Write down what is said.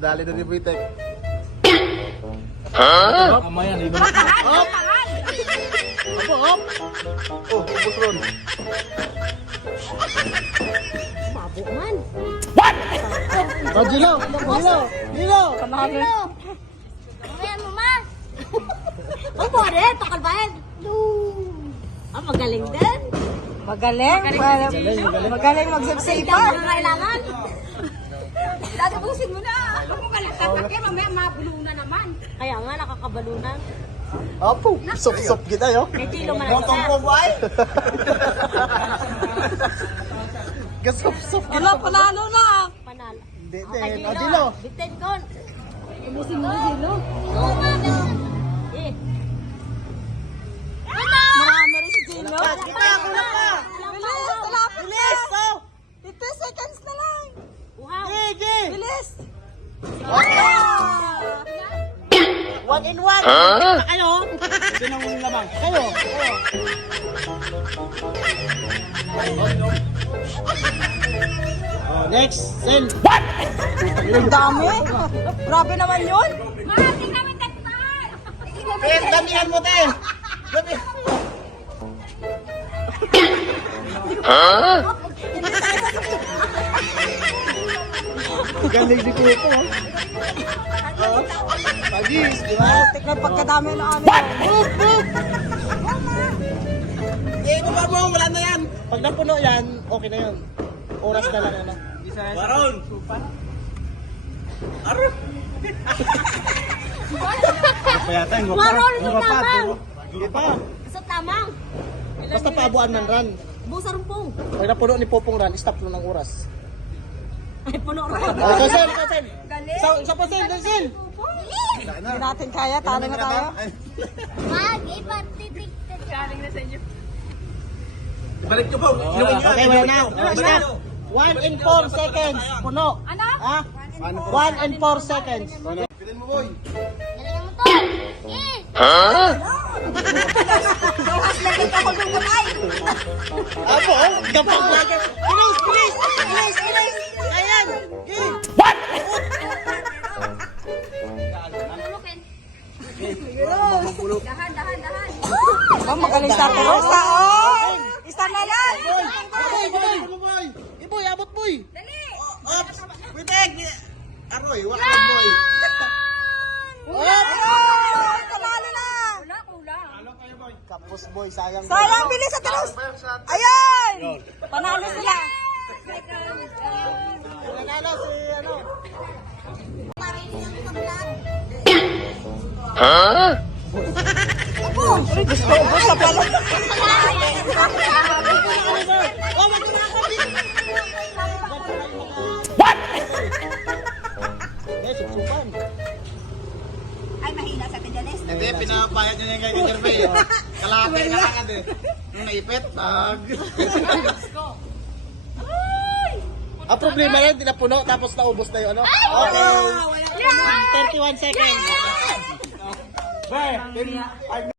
Nadali na ni Bitek. Mamaya, hindi mo. Hop! Opo, hop! Oh, ubos ron. Babo man. Oh, Gino! Gino! Gino! Hello. Mamaya mo ma. Ang pare, pakalbayan. Ah, magaling din. Magaling. Magaling, magaling magsipsipan. Ang kailangan. Tatapusin mo na. Huwag mo kalakatake, mamaya mabulo na naman. Kaya nga, nakakabalunan. Apo! Sop-sop kita, yo! Kilo man ang isa. Gasop-sop kita. Wala, panalo na. Panalo. Hindi, Okay, hindi. Gino. Oh, Gino! Bitin kon. Ibusin mo, Zilo. Eh. Marami rin si. Kita, kulang ka! Bilis, One in one! Kayo! Sinong lamang? Kayo! Kayo! Oh, next! Sel! Ang dami. Grabe naman yun. Eh, damihan mo, te! Dami! Galing di ko ito, ha? Oh, Pagis, di ba? Tignan pagkadami na ano. Move, move! Eh, baba mo, wala na yan. Pag napuno yan, okay na yun. Oras na lang, ano? Baron! Aron! Kaya yata yung guwapa. Maron, guwapa, tamang. pa. Sa tamang. Basta paabuan ng run. Busa rumpong. Pag napuno ni Popong run, stop lang ng oras. Ay, puno rin. Oh, ikaw, Sel, ikaw, Sel. Isa, isa pa, Sel, dahil, Sel. Hindi natin kaya. Talo na tayo. Mag, ipatitik. Balik nyo po. Inumin nyo. Okay, wala na. Stop. One in four seconds. Puno. Ano? Ha? One in four seconds. Pilin mo, boy. Galingan mo to. Eh. Apo, oh. Gapang Oh, magaling sa Ate Rosa. Oh, isa na lang. Boy, boy, boy, boy. Iboy, abot, boy. Dali. Ops. Witek. Aroy, wala ka, boy. Oh, panalo na. Kapos, boy. Sayang. Sayang, bilis Ate Rosa. Ayan. Panalo sila. Nanalo si, ano. Uy, gusto ko sa pala. Oh, na What? Eh, supsupan. Ay, mahina sa Pidanes. Hindi, pinabayad nyo yung kay Teacher May. Kalaki na agad eh. Nung naipit, tag. Ang problema yan, di napuno, tapos naubos na yun, ano? Okay. 31 seconds. Bay,